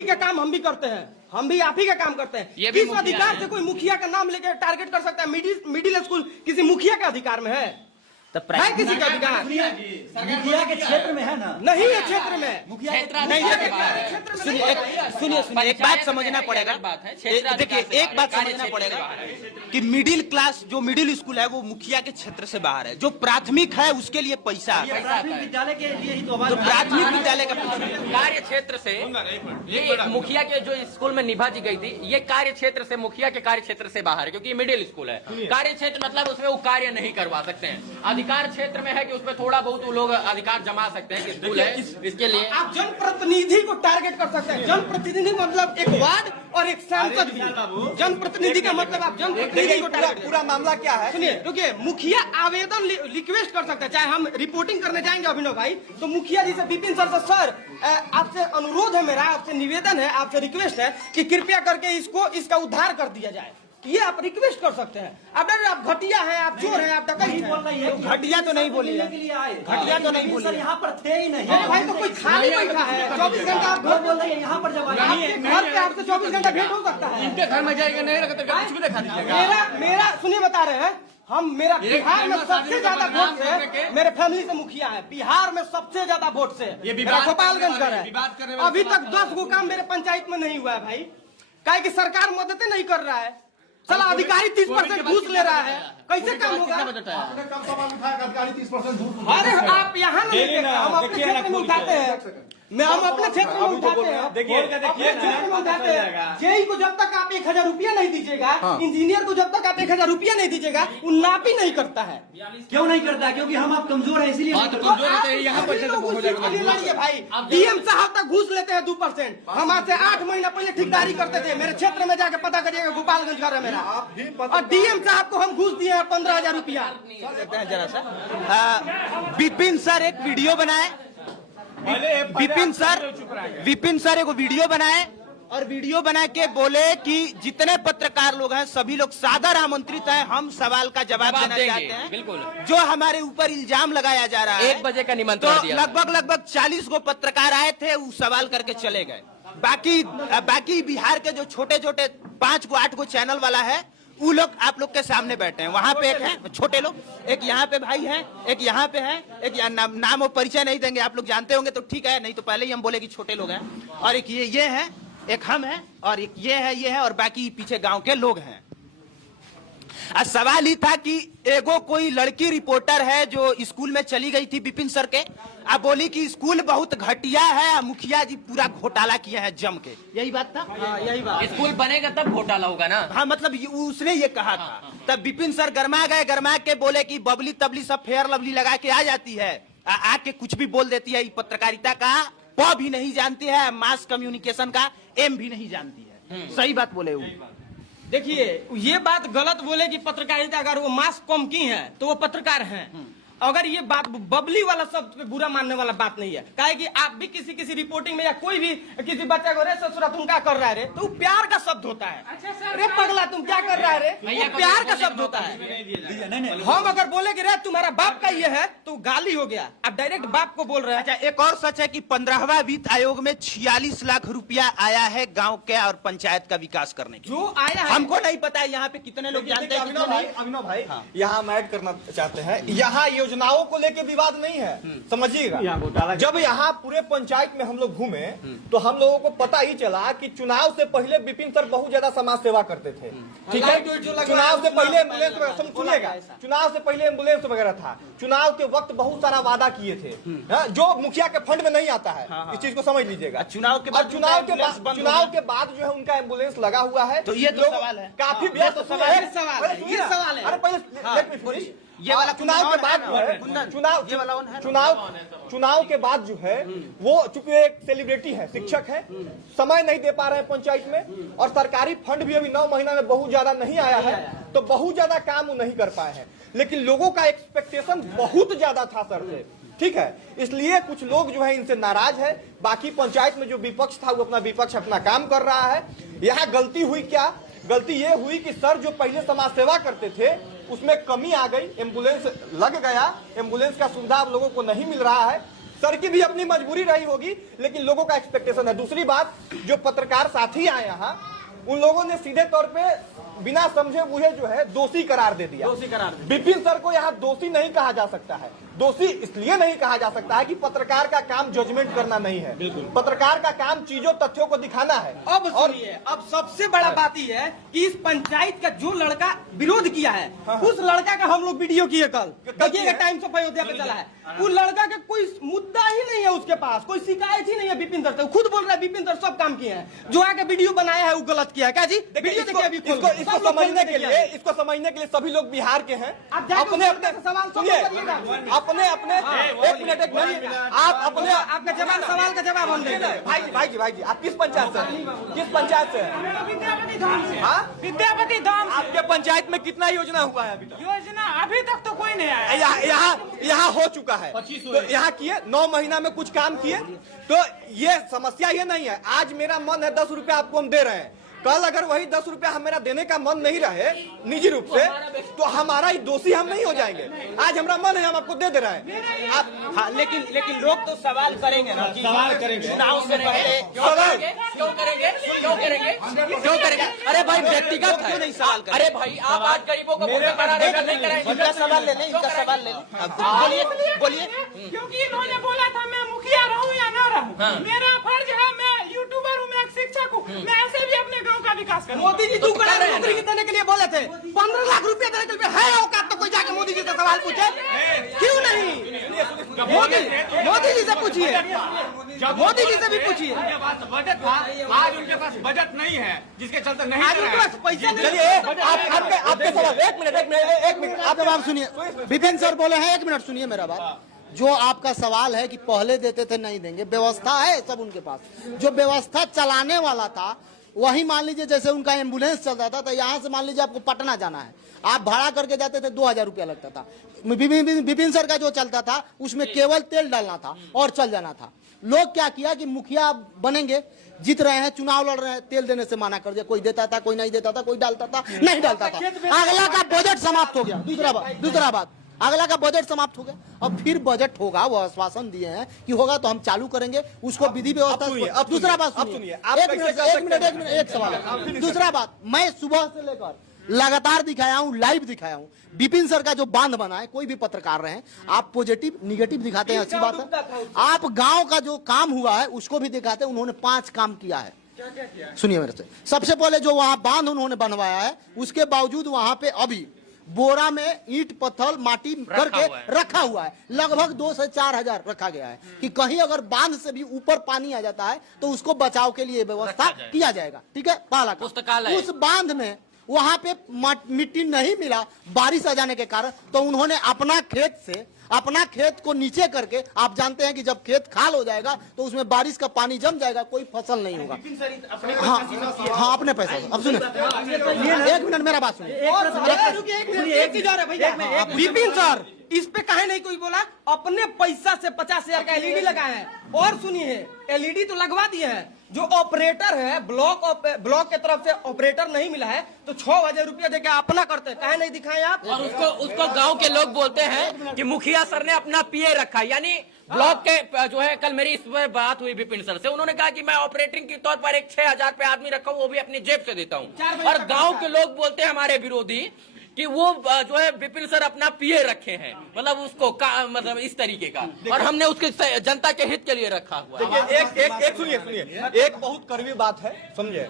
का काम हम भी करते हैं, हम भी आप ही का काम करते हैं। किस अधिकार से कोई मुखिया का नाम लेकर टारगेट कर सकता है? मिडिल स्कूल किसी मुखिया के अधिकार में है? है किसी का अधिकार? मुखिया के क्षेत्र में है ना? नहीं है क्षेत्र में, मुखिया सुनिए, एक बात समझना पड़ेगा। देखिए, एक बात समझना पड़ेगा कि मिडिल क्लास जो मिडिल स्कूल है वो मुखिया के क्षेत्र से बाहर है। जो प्राथमिक है उसके लिए पैसा है, प्राथमिक विद्यालय के लिए ही तो प्राथमिक विद्यालय का कार्य क्षेत्र से ये मुखिया के जो स्कूल में निभा दी गई थी, ये कार्य क्षेत्र से मुखिया के कार्य क्षेत्र से बाहर है, क्योंकि मिडिल स्कूल है। कार्य क्षेत्र मतलब उसमें वो कार्य नहीं करवा सकते हैं। अधिकार क्षेत्र में है कि उसमें थोड़ा बहुत वो लोग अधिकार जमा सकते हैं कि स्कूल है, इसके लिए आप जनप्रतिनिधि को टारगेट कर सकते हैं। जनप्रतिनिधि मतलब एक वार्ड और एक सांसद भी। जनप्रतिनिधि का मतलब आप जनप्रतिनिधि को टारगेट। पूरा मामला क्या है? सुनिए, क्योंकि मुखिया आवेदन रिक्वेस्ट कर सकता है। चाहे हम रिपोर्टिंग करने जाएंगे अभिनव भाई, तो मुखिया जी से विपिन सर से, सर आपसे अनुरोध है, मेरा आपसे निवेदन है, आपसे रिक्वेस्ट है कि कृपया करके इसका उद्धार कर दिया जाए। ये आप रिक्वेस्ट कर सकते हैं। अब आप घटिया हैं, आप चोर हैं, आप डकैत बोल रही है। घटिया तो नहीं बोली है, घटिया तो नहीं बोली सर, यहाँ पर थे ही नहीं। अरे भाई, तो कोई खाली बैठा है 24 घंटा? आप घर बोल रही है यहाँ पर जब आपके घर पे आपसे 24 घंटा भेंट हो सकता है? इनके घर में जाएगा नहीं लगता कुछ भी दिखा दीजिएगा। मेरा सुनिए, बता रहे हैं हम, मेरा बिहार में सबसे ज्यादा वोट से मेरे फैमिली से मुखिया है। बिहार में सबसे ज्यादा वोट से मेरा गोपालगंज घर है। अभी तक 10 गो काम मेरे पंचायत में नहीं हुआ है भाई। काहे कि सरकार मदद नहीं कर रहा है। चला अधिकारी 30% घूस ले रहा है, कैसे काम होगा? आपने कम सवाल उठाया, अधिकारी 30% घूस। अरे आप यहाँ नहीं लेते, हम अपने क्षेत्र में उठाते हैं। हम अपने क्षेत्र में उठाते हैं, अपने क्षेत्र में उठाते हैं। जेई को जब तक आप 1000 रुपया नहीं दीजिएगा, इंजीनियर को जब तक आप 1000 रुपया नहीं दीजिएगा, वो नाप ही नहीं करता है। क्यों नहीं करता? क्योंकि हम आप कमजोर है, इसीलिए लड़िए भाई। डीएम साहब तक घूस लेते हैं 2%। हम आज से 8 महीना पहले ठेकेदारी करते थे। मेरे क्षेत्र में जाके पता करिएगा, गोपालगंज घर है मेरा। और डीएम साहब को हम घूस दिए हैं 15,000 रुपया। जरा सा विपिन सर एक वीडियो बनाए, विपिन सर एक वीडियो बनाए और वीडियो बना के बोले कि जितने पत्रकार लोग हैं सभी लोग सादर आमंत्रित हैं, हम सवाल का जवाब देना चाहते हैं। बिल्कुल, जो हमारे ऊपर इल्जाम लगाया जा रहा है। 1 बजे का निमंत्रण दिया। लगभग 40 गो पत्रकार आए थे, वो सवाल करके चले गए। बाकी बिहार के जो छोटे छोटे 5 गो 8 गो चैनल वाला है, वो लोग आप लोग के सामने बैठे हैं। वहां पे एक है छोटे लोग, एक यहाँ पे भाई है, एक यहाँ पे है, एक नाम और परिचय नहीं देंगे, आप लोग जानते होंगे तो ठीक है, नहीं तो पहले ही हम बोले कि छोटे लोग हैं। और एक ये है, एक हम है, और एक ये है, और बाकी पीछे गांव के लोग हैं। सवाल ही था कि एगो कोई लड़की रिपोर्टर है जो स्कूल में चली गई थी विपिन सर के, अब बोली कि स्कूल बहुत घटिया है, मुखिया जी पूरा घोटाला किए हैं जम के। यही बात था। यही बात। स्कूल बनेगा तब घोटाला होगा ना। हाँ, मतलब उसने ये कहा था। तब विपिन सर गरमा गए, गरमा के बोले कि बबली तबली सब फेयर लवली लगा के आ जाती है, आके कुछ भी बोल देती है। पत्रकारिता का प भी नहीं जानती है, मास कम्युनिकेशन का एम भी नहीं जानती है। सही बात बोले वो। देखिए, ये बात गलत बोले कि पत्रकारिता, अगर वो मास कम की है तो वो पत्रकार हैं। अगर ये बात बबली वाला शब्द पे बुरा मानने वाला बात नहीं है। काहे कि आप भी किसी रिपोर्टिंग में या कोई भी किसी बच्चे को, रे ससुरा तुम क्या कर रहा है रे, तो प्यार का शब्द होता है। रे पगला तुम क्या कर रहा है रे, वो प्यार का शब्द होता है। हम अगर बोले कि रे तुम्हारा बाप का ये है तो गाली हो गया। आप डायरेक्ट बाप को बोल रहे हैं। अच्छा, एक और सच है कि 15वां वित्त आयोग में 46 लाख रुपया आया है गांव के और पंचायत का विकास करने के। जो आया है हमको नहीं पता है, यहाँ पे कितने लोग जानते हैं। अभिनव भाई, यहाँ हम ऐड करना चाहते हैं, यहाँ योजनाओं को लेके विवाद नहीं है, समझिएगा। जब यहाँ पूरे पंचायत में हम लोग घूमे तो हम लोगों को पता ही चला कि चुनाव से पहले विपिन सर बहुत ज्यादा समाज सेवा करते थे। ठीक है, चुनाव से पहले एम्बुलेंस, सुनिएगा, चुनाव से पहले एम्बुलेंस वगैरह था। चुनाव के वक्त बहुत सारा वादा किए थे जो मुखिया के फंड में नहीं आता है। इस चीज को समझ लीजिएगा। चुनाव के बाद जो है उनका एम्बुलेंस लगा हुआ है। तो ये तो सवाल है, काफी व्यस्त सवाल है। अरे पहले ये वाला चुनाव के बाद जो है, चुनाव के बाद जो है वो चूंकि एक सेलिब्रिटी है, शिक्षक है, समय नहीं दे पा रहे हैं पंचायत में, और सरकारी फंड भी अभी 9 महीना में बहुत ज्यादा नहीं आया है, तो बहुत ज्यादा काम वो नहीं कर पाए हैं। लेकिन लोगों का एक्सपेक्टेशन बहुत ज्यादा था सर से, ठीक है, इसलिए कुछ लोग जो है इनसे नाराज है। बाकी पंचायत में जो विपक्ष था वो अपना विपक्ष अपना काम कर रहा है। यहाँ गलती हुई क्या? गलती ये हुई कि सर जो पहले समाज सेवा करते थे उसमें कमी आ गई, एम्बुलेंस लग गया, एम्बुलेंस का सुविधा आप लोगों को नहीं मिल रहा है। सर की भी अपनी मजबूरी रही होगी, लेकिन लोगों का एक्सपेक्टेशन है। दूसरी बात, जो पत्रकार साथी आए यहाँ, उन लोगों ने सीधे तौर पे बिना समझे बुझे जो है दोषी करार दे दिया। विपिन सर को यहाँ दोषी नहीं कहा जा सकता है। दोषी इसलिए नहीं कहा जा सकता है कि पत्रकार का काम जजमेंट करना नहीं है, पत्रकार का काम चीजों तथ्यों को दिखाना है। अब सुनिए, अब सबसे बड़ा बात यह है कि इस पंचायत का जो लड़का विरोध किया है, उस लड़का का हम लोग वीडियो किए कल, देखिएगा टाइम्स ऑफ अयोध्या पे चला है। उस लड़का का कोई मुद्दा ही नहीं है, उसके पास कोई शिकायत ही नहीं है विपिन सर से। खुद बोल रहा है विपिन सर सब काम किए हैं, जो आके वीडियो बनाया है वो गलत किया है। क्या जी वीडियो देखिए अभी इसको समझने के लिए सभी लोग बिहार के हैं। अपने अपने सवाल सुनिए, अपने एक मिनट आप अपने आपका जवाब, सवाल का जवाब हम देंगे। भाई जी आप किस पंचायत से हैं? किस पंचायत से हैं? विद्यापति धाम। आपके पंचायत में कितना योजना हुआ है अभी तक? योजना अभी तक तो कोई नहीं आया। यहाँ हो चुका है, तो यहाँ किए 9 महीना में कुछ काम किए, तो ये समस्या ये नहीं है। आज मेरा मन है 10 रुपया आपको हम दे रहे हैं, कल अगर वही 10 रुपया मेरा देने का मन नहीं रहे निजी रूप से, तो हमारा ही दोषी हम नहीं हो जाएंगे। आज हमारा मन है, हम आपको दे रहे हैं आप। हाँ, लेकिन लोग तो सवाल करेंगे ना, सवाल करेंगे चुनाव से पहले। क्यों करेंगे? अरे भाई व्यक्तिगत है, नहीं सवाल करें। अरे भाई आप आज गरीबों को वोट कराने नहीं कराएंगे। इनका सवाल ले लें, इनका सवाल ले लें। बोलिए। क्योंकि इन्होंने बोला था मैं मुखिया रहूं या ना रहूं, मेरा फर्ज है, मैं यूट्यूबर हूं, मैं एक शिक्षक हूं, मैं ऐसे भी अपने गांव का विकास करूं। मोदी जी तू करा नौकरी देने के लिए बोले थे, 15 लाख रुपया देने के लिए है औकात तो कोई जाके मोदी जी से सवाल पूछे? क्यों नहीं? मोदी जी से पूछिए, मोदी जी से भी पूछिए। बजट था, आज उनके पास बजट नहीं है, जिसके चलते नहीं आज उनके पास पैसा नहीं चलिए आपके सवाल, एक मिनट आप जवाब सुनिए। विपिन सर बोले हैं, 1 मिनट सुनिए मेरा बात। जो आपका सवाल है कि पहले देते थे नहीं देंगे, व्यवस्था है सब उनके पास। जो व्यवस्था चलाने वाला था वही, मान लीजिए जैसे उनका एम्बुलेंस चलता था, तो यहाँ से मान लीजिए आपको पटना जाना है, आप भाड़ा करके जाते थे, 2000 रुपया लगता था। विपिन सर का जो चलता था उसमें केवल तेल डालना था और चल जाना था। लोग क्या किया कि मुखिया बनेंगे, जीत रहे हैं, चुनाव लड़ रहे हैं, तेल देने से मना कर दिया। कोई देता था, कोई नहीं देता था, कोई डालता था, नहीं डालता था। अगला का बजट समाप्त हो गया। दूसरा बात अगला का बजट समाप्त हो गया। अब फिर बजट होगा, वो आश्वासन दिए हैं कि होगा तो हम चालू करेंगे उसको, विधि व्यवस्था। दूसरा बात सुनिए, एक सवाल है। दूसरा बात, मैं सुबह से लेकर लगातार दिखाया हूं, लाइव दिखाया हूं, विपिन सर का जो बांध बना है, कोई भी पत्रकार रहे, आप पॉजिटिव निगेटिव दिखाते हैं, अच्छी बात है। आप गांव का जो काम हुआ है उसको भी दिखाते हैं। उन्होंने 5 काम किया है। सुनिए मेरे से, सबसे पहले जो वहां बांध उन्होंने बनवाया है, उसके बावजूद वहां पे अभी बोरा में ईंट पत्थर माटी करके रखा हुआ है। लगभग 2 से 4 हजार रखा गया है कि कहीं अगर बांध से भी ऊपर पानी आ जाता है तो उसको बचाव के लिए व्यवस्था किया जाएगा। ठीक है, पहला काम। उस बांध में वहां पे मिट्टी नहीं मिला बारिश आ जाने के कारण, तो उन्होंने अपना खेत को नीचे करके, आप जानते हैं कि जब खेत खाल हो जाएगा तो उसमें बारिश का पानी जम जाएगा, कोई फसल नहीं होगा। हाँ, अपने पैसा। अब सुनिए, 1 मिनट मेरा बात सुनिए। एक चीज और है भैया, विपिन सर इस पे काहे नहीं कोई बोला? अपने पैसा से 50,000 का एलईडी लगाए हैं। और सुनिए, एलईडी तो लगवा दिए हैं, जो ऑपरेटर है ब्लॉक के तरफ से ऑपरेटर नहीं मिला है, तो 6,000 रुपया देके अपना करते हैं। काहे नहीं दिखाए आप? और उसको गांव के लोग बोलते हैं कि मुखिया सर ने अपना पीए रखा, यानी ब्लॉक के जो है, कल मेरी इस पर बात हुई विपिन सर से, उन्होंने कहा कि मैं ऑपरेटिंग के तौर पर एक 6,000 पे आदमी रखा हूं, वो भी अपनी जेब से देता हूं। और गांव के लोग बोलते हैं हमारे विरोधी कि वो जो है विपिन सर अपना पीए रखे हैं, मतलब उसको मतलब इस तरीके का, और हमने उसके जनता के हित के लिए रखा हुआ है। देखिए, सुनिए, एक बहुत कड़वी बात है, समझे।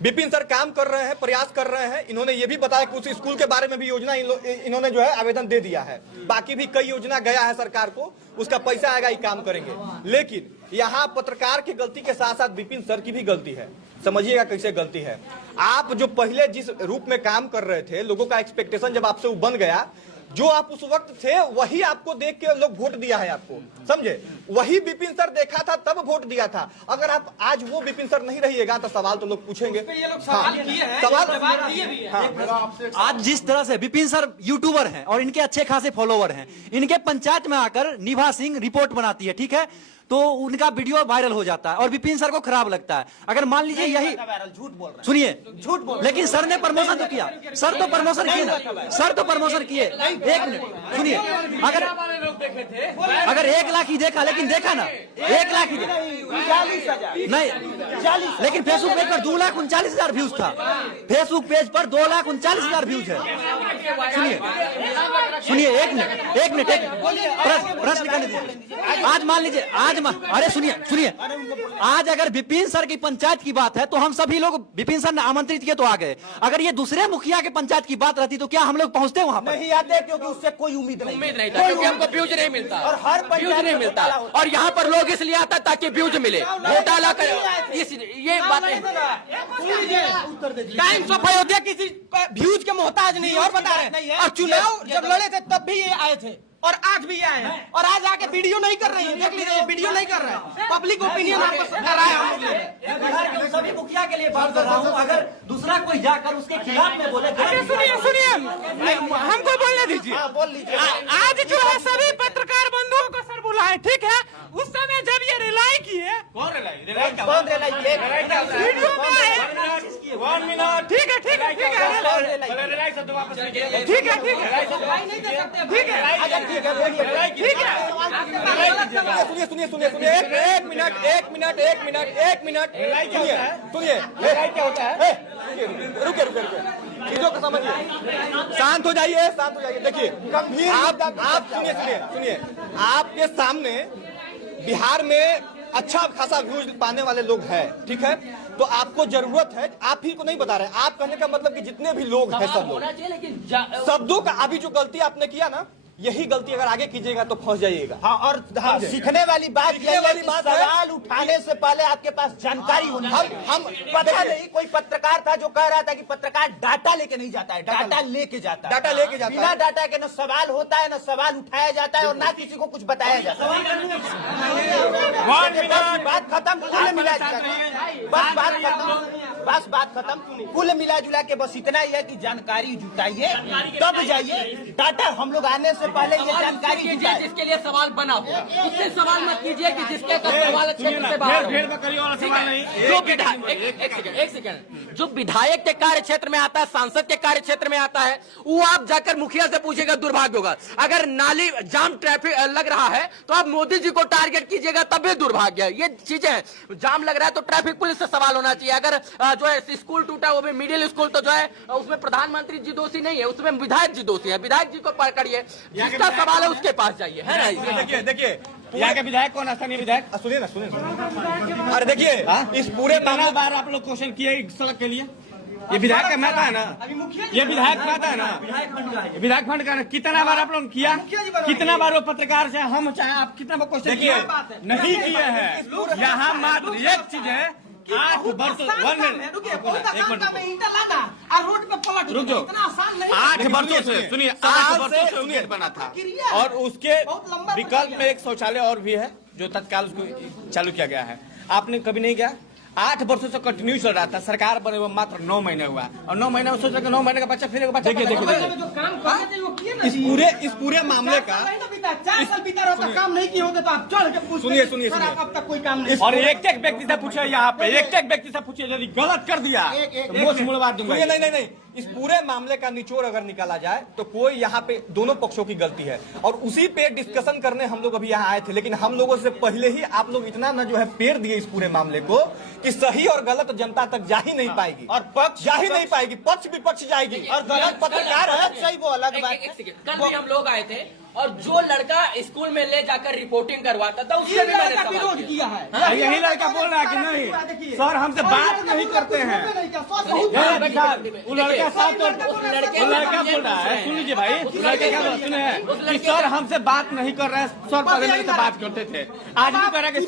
विपिन सर काम कर रहे हैं, प्रयास कर रहे हैं। इन्होंने ये भी बताया कि उस स्कूल के बारे में भी योजना इन्होंने जो है आवेदन दे दिया है। बाकी भी कई योजना गया है सरकार को, उसका पैसा आएगा, ये काम करेंगे। लेकिन यहाँ पत्रकार की गलती के साथ साथ विपिन सर की भी गलती है। समझिएगा कैसे गलती है। आप जो पहले जिस रूप में काम कर रहे थे, लोगों का एक्सपेक्टेशन जब आपसे बन गया, जो आप उस वक्त थे वही आपको देख के लोग वोट दिया है आपको, समझे। वही विपिन सर देखा था तब वोट दिया था। अगर आप आज वो विपिन सर नहीं रहिएगा तो सवाल तो लोग पूछेंगे। ये लोग सवाल किए हैं, सवाल दिए भी हैं। आज जिस तरह से विपिन सर यूट्यूबर हैं और इनके अच्छे खासे फॉलोवर हैं, इनके पंचायत में आकर निभा सिंह रिपोर्ट बनाती है, ठीक है, तो उनका वीडियो वायरल हो जाता है और विपिन सर को खराब लगता है। अगर मान लीजिए यही झूठ बोल रहा सुनिए, झूठ बोल, लेकिन सर ने प्रमोशन तो किया, सर तो प्रमोशन किए ना, सर तो प्रमोशन किए। एक मिनट सुनिए, अगर 1 लाख ही देखा, लेकिन देखा ना 1 लाख ही देखा नहीं, लेकिन फेसबुक पेज पर 2,39,000 व्यूज था, फेसबुक पेज पर 2,39,000 व्यूज है। सुनिए एक मिनट प्रश्न करने दीजिए। आज मान लीजिए अरे सुनिए आज अगर विपिन सर की पंचायत की बात है तो हम सभी लोग विपिन सर ने आमंत्रित किए तो आ गए। अगर ये दूसरे मुखिया के पंचायत की बात रहती तो क्या हम लोग पहुंचते वहां पर? नहीं आते, क्योंकि उससे कोई उम्मीद नहीं था, क्योंकि हमको व्यूज नहीं मिलता और हर व्यूज नहीं मिलता। और यहाँ पर लोग इसलिए आता ताकि व्यूज मिले, घोटाला कर ये बातें। टाइम्स ऑफ अयोध्या किसी व्यूज के मोहताज नहीं है और बता रहे हैं। और चुनाव जब लड़े थे तब भी ये आए थे और आज भी आए हैं और आज आके वीडियो नहीं कर रही है। देख लीजिए वीडियो नहीं कर रहे हैं, पब्लिक ओपिनियन आपको कर रहा है। हम लोग बिहार के सभी मुखिया के लिए बात कर रहा हूँ, अगर दूसरा कोई जाकर उसके खिलाफ में बोले। सुनिए हमको बोलने दीजिए। बोल लीजिए। आज जो है सभी पत्रकार बंधुओं को सर बुलाए, ठीक है। उस समय जब ये रिलाई किए, कौन रिलाई वीडियो में आए। ठीक है सुनिए एक मिनट सुनिए क्या होता है। रुके चीजों को समझिए, शांत हो जाइए। देखिए आप सुनिए आपके सामने बिहार में अच्छा खासा व्यूज पाने वाले लोग हैं, ठीक है। तो आपको जरूरत है, आप ही को नहीं बता रहे, आप कहने का मतलब कि जितने भी लोग हैं सब लोग शब्दों का, अभी जो गलती आपने किया ना, यही गलती अगर आगे कीजिएगा तो फंस जाइएगा। हाँ, और सीखने वाली बात सवाल उठाने से पहले आपके पास जानकारी होनी चाहिए। हम पता नहीं, कोई पत्रकार था जो कह रहा था कि पत्रकार डाटा लेके नहीं जाता है, डाटा लेके जाता है। बिना डाटा के न सवाल होता है, न सवाल उठाया जाता है और ना किसी को कुछ बताया जाता है। बात खत्म, कुल मिला बस बात खत्म। कुल मिला जुला के बस इतना ही है कि जानकारी जुटाइए, तब जाइए। डाटा हम लोग आने से पहले ये जानकारी कीजिए जिसके लिए सवाल बना हो, उससे सवाल मत कीजिए कि जिसके सवाल क्षेत्र से बाहर हो। जो विधायक एक सेकंड जो विधायक के कार्य क्षेत्र में आता है, सांसद के कार्य क्षेत्र में आता है, वो आप जाकर मुखिया से पूछेगा, दुर्भाग्य होगा। अगर नाली जाम ट्रैफिक लग रहा है तो आप मोदी जी को टारगेट कीजिएगा, तब भी दुर्भाग्य है। ये चीजें जाम लग रहा है तो ट्रैफिक पुलिस से सवाल होना चाहिए। अगर जो है स्कूल टूटा, वो भी मिडिल स्कूल, तो जो है उसमें प्रधानमंत्री जी दोषी नहीं है, उसमें विधायक जी दोषी है। विधायक जी को पकड़िए, जिसका सवाल है उसके पास जाइए, है ना। देखिए यहाँ के विधायक कौन, स्थानीय विधायक? सुनिए अरे देखिए इस पूरे बार आप लोग क्वेश्चन किए सड़क के लिए, ये विधायक का महत्व है ना, ये विधायक महत्व है ना, विधायक फंड का कितना बार आप लोग किया, कितना बार वो पत्रकार से हम चाहे आप कितना बार क्वेश्चन किए नहीं किए हैं। यहाँ मात्र एक चीज है, 8 वर्ष 8 वर्षों से सुनिए 8 वर्षों से गेट बना था और उसके विकल्प में एक शौचालय और भी है जो तत्काल उसको चालू किया गया है। आपने कभी नहीं किया। 8 वर्षों से कंटिन्यू चल रहा था, सरकार बने हुए मात्र 9 महीने हुआ और 9 महीने में सोच रहे 9 महीने का बच्चा फिर बच्चा। देखिए इस पूरे मामले का 4 साल बीता रहा था, काम नहीं किए होते तो आप चढ़ के पूछते। सुनिए अब तक कोई काम नहीं। और एक व्यक्ति से पूछे, यहाँ पे एक व्यक्ति से पूछे, यदि गलत कर दिया तो मोछ मुड़वा दूंगा। नहीं इस पूरे मामले का निचोड़ अगर निकाला जाए तो कोई यहाँ पे दोनों पक्षों की गलती है और उसी पे डिस्कशन करने हम लोग अभी यहाँ आए थे। लेकिन हम लोगों से पहले ही आप लोग इतना ना जो है पेड़ दिए इस पूरे मामले को कि सही और गलत जनता तक जा ही नहीं पाएगी और पक्ष जा ही नहीं पाएगी, पक्ष विपक्ष जाएगी और गलत पत्रकार है सही वो अलग बात है। कल भी हम लोग आए थे और जो लड़का स्कूल में ले जाकर रिपोर्टिंग करवाता था उससे भी मैंने सवाल किया है। यही लड़का बोल रहा है कि नहीं सर हमसे बात नहीं करते हैं। वो लड़का साथ वो लड़का बोल रहा है, सुन लीजिए भाई, लड़के क्या सुने कि सर हमसे बात नहीं कर रहे हैं, सर पहले मेरे से बात करते थे, आज भी कह रहे कि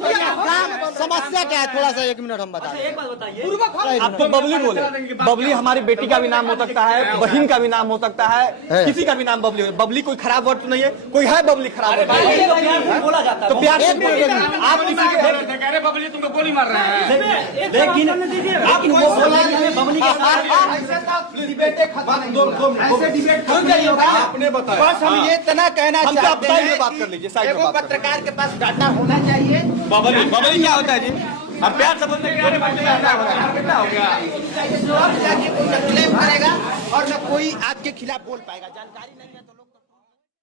समस्या क्या है, थोड़ा सा 1 मिनट हम बता दें। आप तो बबली बोले, बबली हमारी बेटी का भी नाम हो सकता है, बहन का भी नाम हो सकता है, किसी का भी नाम बबली। बबली कोई खराब वर्ड तो नहीं है, कोई है बबली खराब बोला जाता तो प्यार से आप बबली तुमको गोली मार रहे हैं। लेकिन वो बोला ऐसे तो डिबेटे खत्म नहीं होगा। ऐसे डिबेट खत्म नहीं होगा। आपने बताया। बस हम ये इतना कहना हम चाहते आप साइड में हैं बात कर लीजिए, साइड में एगो बात कर पत्रकार के पास डाटा होना चाहिए। बबली क्या होता है जी? हम प्यार से बोलते हैं जाके कोई न क्लेम करेगा और न कोई आपके खिलाफ बोल पाएगा। जानकारी नहीं है तो